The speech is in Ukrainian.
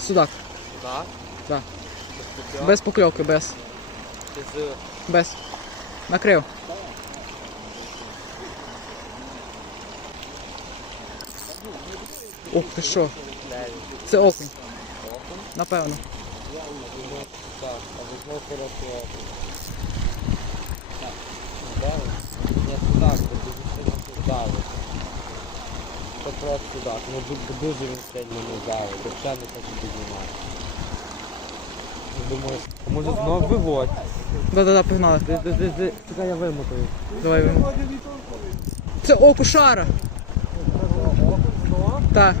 Судак. Так? Да. Без Без покльовки, без. Без... Без. Накрив. Ох, ти що? Це окунь. Напевно. Так, а візьмо коротко. Так. Вдали? Ні, судак, бо дуже вдали. Це просто так, Ну дуже він сильно не завод, Взагалі не так піднімає. Думаю, може знов виводь. Да-да-да, погнали. Чекай, я вимотаю. Давай вимотаю. Це окушара. Так.